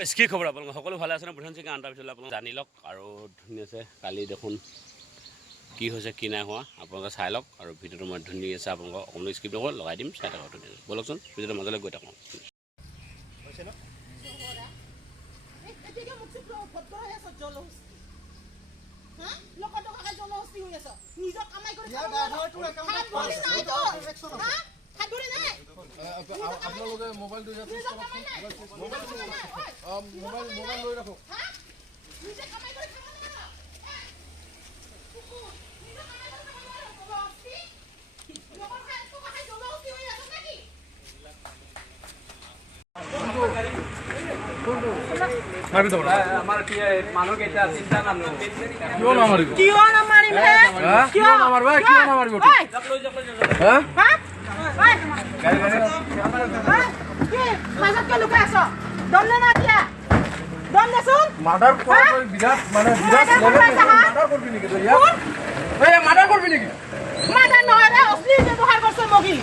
কি খবৰ আপোনালোক সকলো ভালে আছে প্ৰধান সিং আন্টাৰ পিছলৈ আপোনালোক জানি লওক আৰু ধুনীয়াছে কালি দেখোন কি হৈছে কি নাই হোৱা আপোনালোকে চাই লওক আৰু ভিডিঅ'টো মই ধুনীয়া আছে আপোনালোকক অকণমান স্কিপ নকৰোঁ লগাই দিম চাই থাকক ধুনীয়াকৈ ব'লকচোন ভিডিঅ'টো মাজলৈ গৈ থাকোঁ আপোনালোকে মোবাইল লৈ ৰাখক মোবাইল লৈ ৰাখক আমাৰ কি মানুহ কেইটা চিন্তা নানো কিয় নামাৰিম হে কিয় নামাৰবা কিয় নামাৰিব হা কি মাজত লুকাই আছ দমনে না দিয়া দমনে শুন মাৰ্ডাৰ কৰি বিৰাট মানে বিৰাট মাৰ্ডাৰ কৰিবি নেকি তই ইয়াত এই মাৰ্ডাৰ কৰিবি নেকি মাৰ্ডাৰ নহয় ৰে অশ্লীল ব্যৱহাৰ কৰিছ মগি